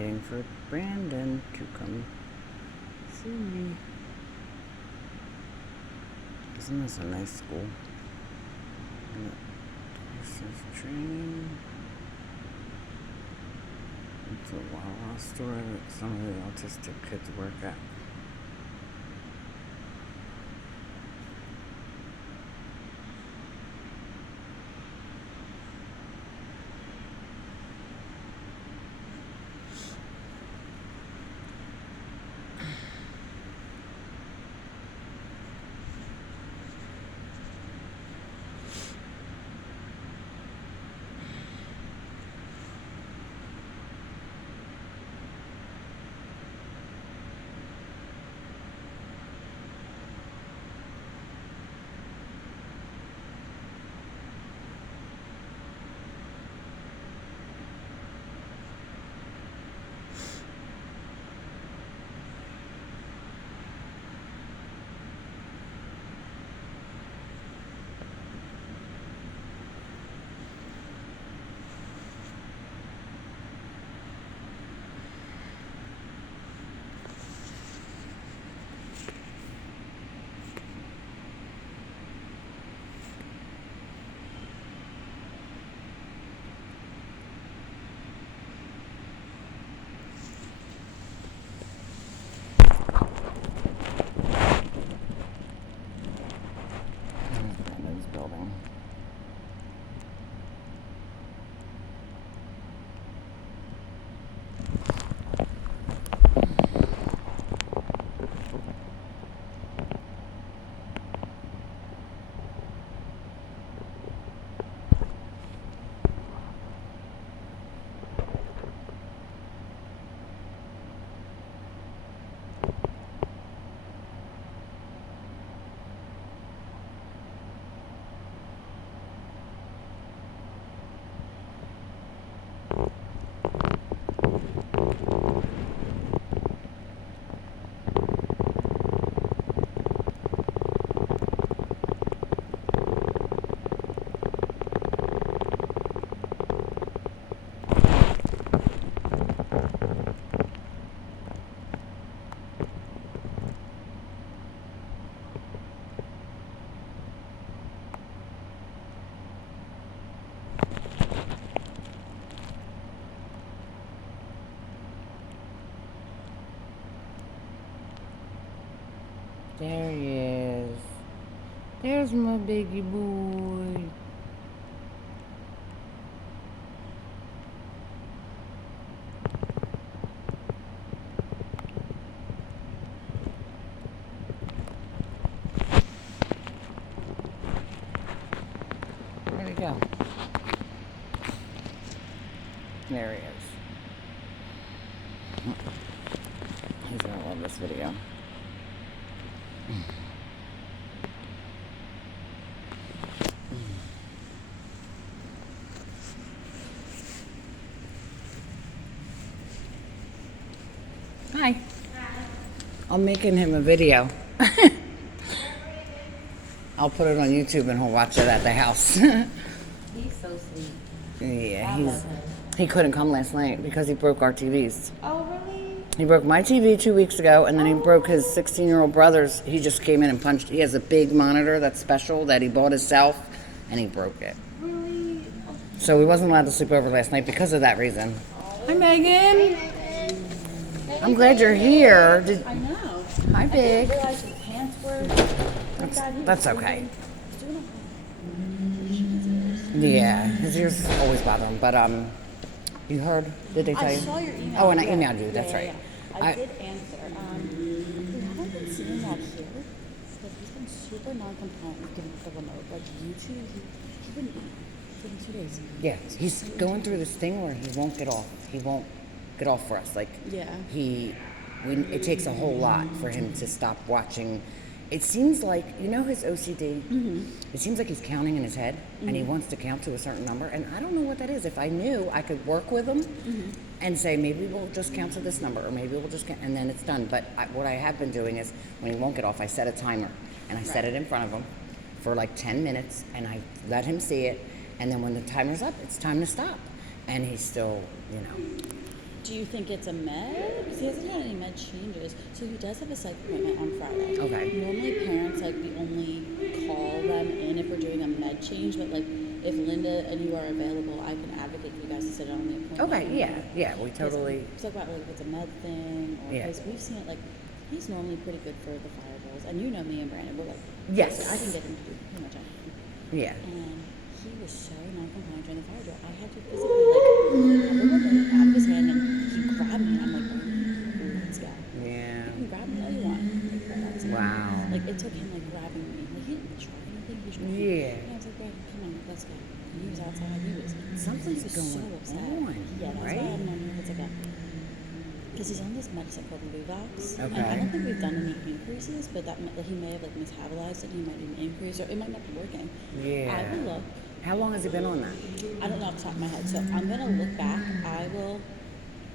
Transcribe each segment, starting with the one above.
waiting for Brandon to come see me. Isn't this a nice school? This is train. It's a Wawa store that some of the autistic kids work at. Brandon's building. There he is. There's my Biggie Boy. Where'd he go? There he is. He's gonna love this video. Hi. I'm making him a video. I'll put it on YouTube and he'll watch it at the house. He's so sweet. Yeah, he couldn't come last night because he broke our TVs. Oh, really? He broke my TV 2 weeks ago, and then he broke his 16-year-old brother's. He just came in and punched. He has a big monitor that's special that he bought himself, and he broke it. Really? So he wasn't allowed to sleep over last night because of that reason. Hi, Megan. I'm glad you're here. I know. Hi, Big. I didn't realize his pants were... That's okay. Yeah, his ears always bother him. But you heard? Did they tell I you? saw your email. Oh, and I emailed you. That's right. I did answer. We haven't been seeing that here because he's been super non-compliant with giving the remote. Like YouTube, he's been taking 2 days. Yeah, he's going through this thing where he won't get off. He won't get off for us. Like, Yeah. It takes a whole lot for him to stop watching. It seems like, you know his OCD? Mm-hmm. It seems like he's counting in his head, and he wants to count to a certain number, and I don't know what that is. If I knew, I could work with him and say, maybe we'll just count to this number, or maybe we'll just count, and then it's done. But what I have been doing is, when he won't get off, I set a timer, and I set it in front of him for like 10 minutes, and I let him see it, and then when the timer's up, it's time to stop. And he's still, Do you think it's a med? Because he hasn't had any med changes. So he does have a psych appointment on Friday. Okay. Normally parents, like, we only call them in if we're doing a med change, but, like, if Linda and you are available, I can advocate for you guys to sit on the appointment. Okay, yeah, we totally... Talk about, like, if it's a med thing, or because we've seen it, like, he's normally pretty good for the fireballs. And you know me and Brandon, we're like... Yes. I can get him to do pretty much anything. Yeah. And he was so non-compliant during the fire drill. I had to physically, like, pull him out of his hand, and he grabbed me, and I'm like, let's go. Yeah. You can grab me all you want. Like, that's it. Wow. Like, it took him, like, grabbing me. Like, he didn't try anything. He just Yeah. And I was like, Brandon, come on, let's go. And he was outside. He was... Something's he was going so upset. on, Yeah, that's right? why I'm wondering if it's like a... Because he's on this medicine called Luvox. And I Okay. don't think we've done any increases, but that he may have, like, metabolized it. He might need an increase, or it might not be working. Yeah. I will look. How long has he been on that? I don't know off the top of my head, so I'm gonna look back. I will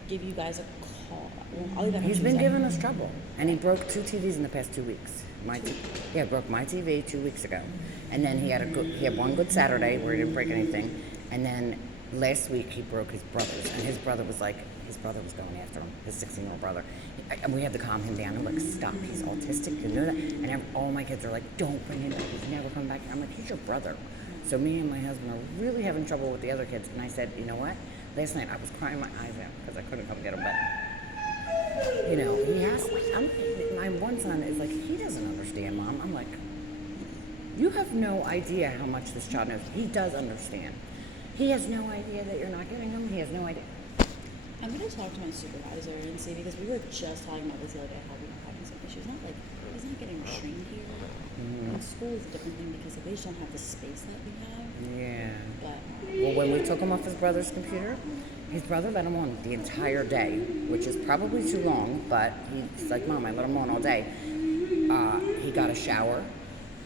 give you guys a call. I'll leave that on He's been Tuesday. giving us trouble, and he broke 2 TVs in the past 2 weeks. Broke my TV 2 weeks ago, and then he had one good Saturday where he didn't break anything, and then last week he broke his brother's, and his brother was going after him, his 16-year-old brother, and we had to calm him down. I'm like, stop, he's autistic, you know that? And all my kids are like, don't bring him back, he's never coming back. I'm like, he's your brother. So me and my husband are really having trouble with the other kids, and I said, you know what? Last night I was crying my eyes out because I couldn't come get him back. You know, my one son is like, he doesn't understand, Mom. I'm like, you have no idea how much this child knows. He does understand. He has no idea that you're not getting him. He has no idea. I'm gonna talk to my supervisor and see, because we were just talking about this the other day, how we were having some issues. Not like he's not getting restrained here. And school is a different thing because they just don't have the space that we have. Yeah. But Well, when we took him off his brother's computer, his brother let him on the entire day, which is probably too long, but he's like, Mom, I let him on all day. He got a shower,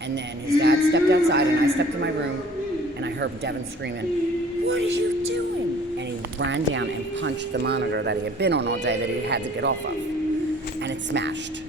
and then his dad stepped outside, and I stepped in my room, and I heard Devin screaming, what are you doing? And he ran down and punched the monitor that he had been on all day that he had to get off of, and it smashed.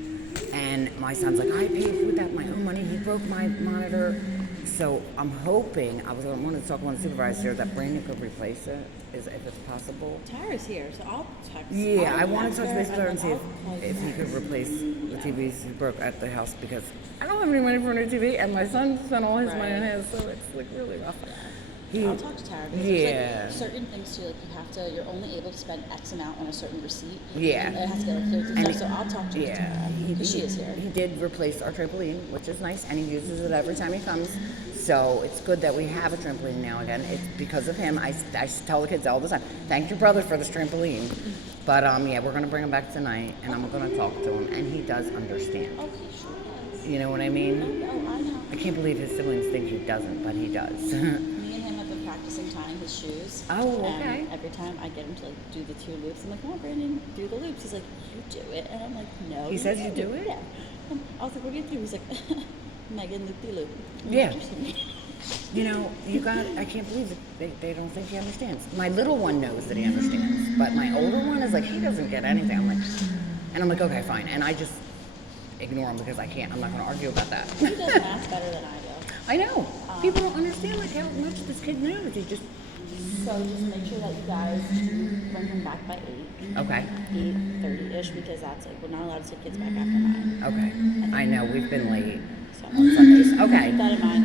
And my son's like, I paid with that my own money. He broke my monitor. So I'm hoping, I wanted to talk to one of the supervisors that Brandon could replace it, if it's possible. Tara's here, so I'll text. Yeah, I I'll want to text touch base with her and see I'll call you if he back. could replace the TVs he broke at the house, because I don't have any money for a new TV, and my son spent all his money on his, so it's like really rough. I'll talk to Tara. Because Yeah. there's, like, certain things too, like you're only able to spend X amount on a certain receipt. Yeah. And it has to get like cleared through And stuff, so I'll talk to Yeah, Tara. Because she is here. He did replace our trampoline, which is nice, and he uses it every time he comes. So it's good that we have a trampoline now again. It's because of him. I tell the kids all the time, thank your brother for this trampoline. But yeah, we're gonna bring him back tonight, and I'm gonna talk to him, and he does understand. Okay, sure does. You know what I mean? Oh, I know. I can't believe his siblings think he doesn't, but he does. Me and him have been practicing tying his shoes. Oh, okay. And every time I get him to like do the 2 loops, I'm like, come on, Brandon, do the loops. He's like, you do it. And I'm like, no. He says you do it? Yeah. I was like, what do you do? He's like, Megan, loop-de-loop. Yeah. You know, I can't believe that they don't think he understands. My little one knows that he understands, but my older one is like, he doesn't get anything. I'm like, okay, fine. And I just ignore him because I can't. I'm not going to argue about that. He does math better than I do. I know. People don't understand like how much this kid knows. He just... So just make sure that you guys bring him back by 8. Okay. 8:30-ish, because that's like, we're not allowed to take kids back after 9. Okay. I know, we've been late So on Sundays. Okay. keep that in mind.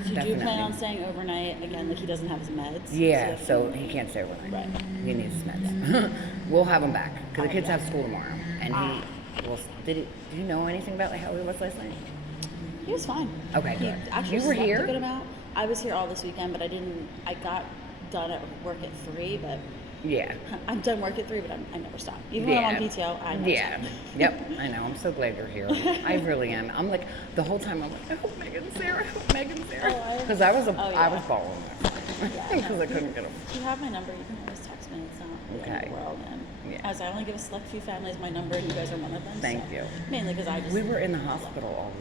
If you do Definitely. plan on staying overnight, again, like he doesn't have his meds. Yeah, so so he can't stay overnight. Right. He needs his meds. We'll have him back because the kids have school tomorrow. And did you know anything about how he was last night? he was fine. Okay, He good. actually You were slept here? a good amount. I was here all this weekend, but I got done at work at 3, but Yeah. I'm done work at 3, but I never stop. Even when I'm on PTO, I never Yeah. stop. Yep. I know. I'm so glad you're here. I really am. I'm like, the whole time I'm like, I hope Megan's there. I hope Megan's there. Because I was bawling because I couldn't get him. If you have my number, you can always text me. It's not the end of the world. And Yeah. as I only give a select few families my number, and you guys are one of them. Thank so, you. Mainly because I just... We were in the hospital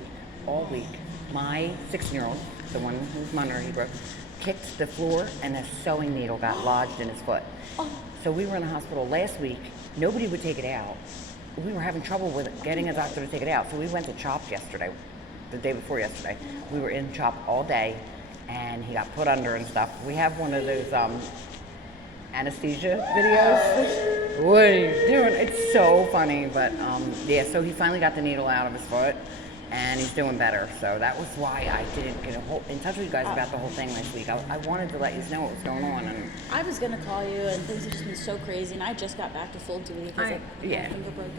all week. My 16-year-old, the one whose monitor he broke, kicked the floor and a sewing needle got lodged in his foot. So we were in the hospital last week. Nobody would take it out. We were having trouble with getting a doctor to take it out. So we went to CHOP yesterday, the day before yesterday. We were in CHOP all day, and he got put under and stuff. We have one of those anesthesia videos. What are you doing? It's so funny, but yeah. So he finally got the needle out of his foot, and he's doing better. So that was why I didn't get in touch with you guys about the whole thing last week. I wanted to let you know what was going on, and I was gonna call you, and things have just been so crazy, and I just got back to full duty because my yeah. finger broke